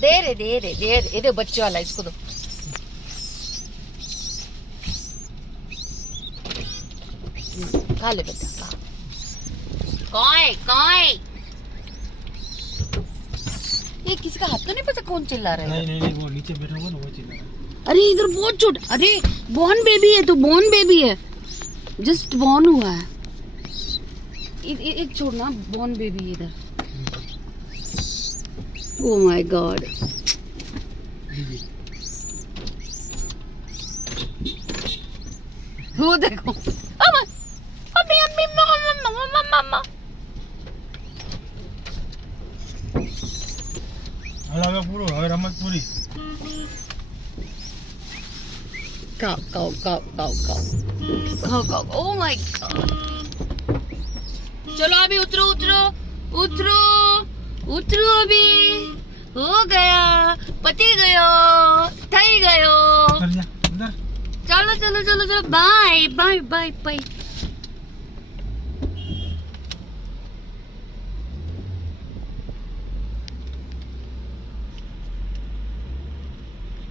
दे रे ये दो बच्चे वाला इसको दो। खा ले बेटा खा। कोई कोई ये किसी का हाथ तो नहीं पता कौन चिल्ला रहा है? नहीं वो नीचे बैठा हुआ ना वो चिल्ला रहा है। अरे इधर बहुत छोटा, अरे बॉर्न बेबी है, तो बॉर्न बेबी है, जस्ट बॉर्न हुआ है। एक छोड़ना, बॉर्न बेबी इधर। ओह माय गॉड, वो देखो अम्मा अम्मी अम्मी मम्मा मम्मा मम्मा। હલાવે પૂરો હવે રમત પૂરી કાવ કાવ કાવ કાવ કાવ કાવ કાવ ओह माय गॉड। चलो अभी उतरो उतरो उतरो उतरो, अभी हो गया, पति गयो, થઈ ગયો। અંદર જા અંદર चलो चलो चलो चलो, बाय बाय बाय बाय।